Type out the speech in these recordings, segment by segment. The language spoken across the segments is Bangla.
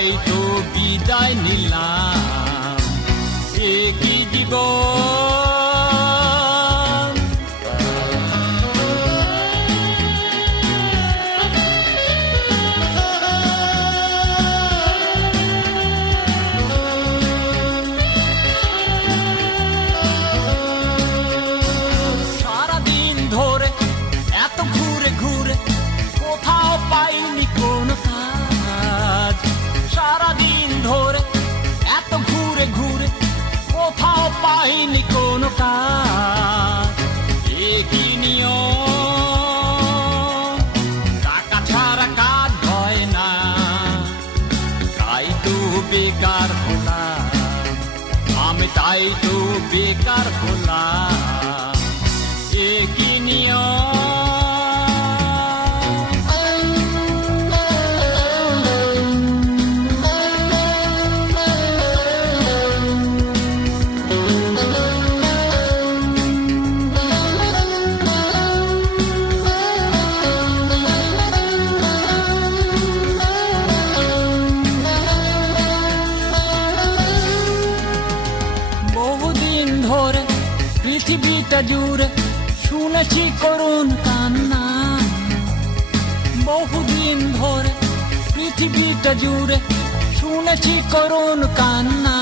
তাই তো বিদায় নিলাম, একই জীবন। সারাদিন ধরে এত ঘুরে ঘুরে কোথাও পাইনি কোনো কাজ, সারাদিন ধরে এত ঘুরে ঘুরে কোথাও পাইনি কোনো কাজ। একই নিয়ম, টাকা ছাড়া কাজ হয় না, তাই তো বেকার হলাম আমি, তাই তো বেকার হলাম। একই নিয়ম। বহুদিন ধরে পৃথিবীটা জুড়ে শুনেছি করুণ কান্না, বহুদিন ধরে পৃথিবীটা জুড়ে শুনেছি করুণ কান্না।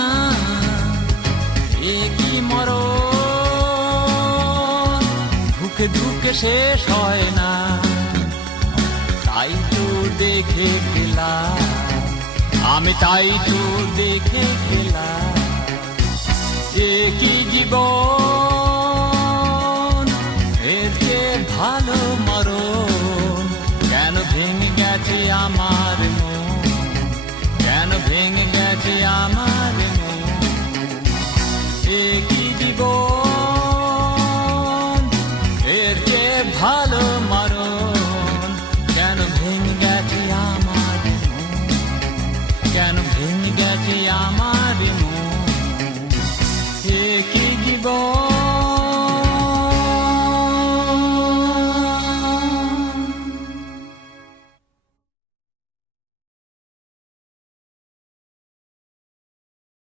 একই মরণ ধুকে ধুকে শেষ হয় না, তাই তো দেখে গেলাম আমি, তাই তো দেখে গেলাম। একই জীবন।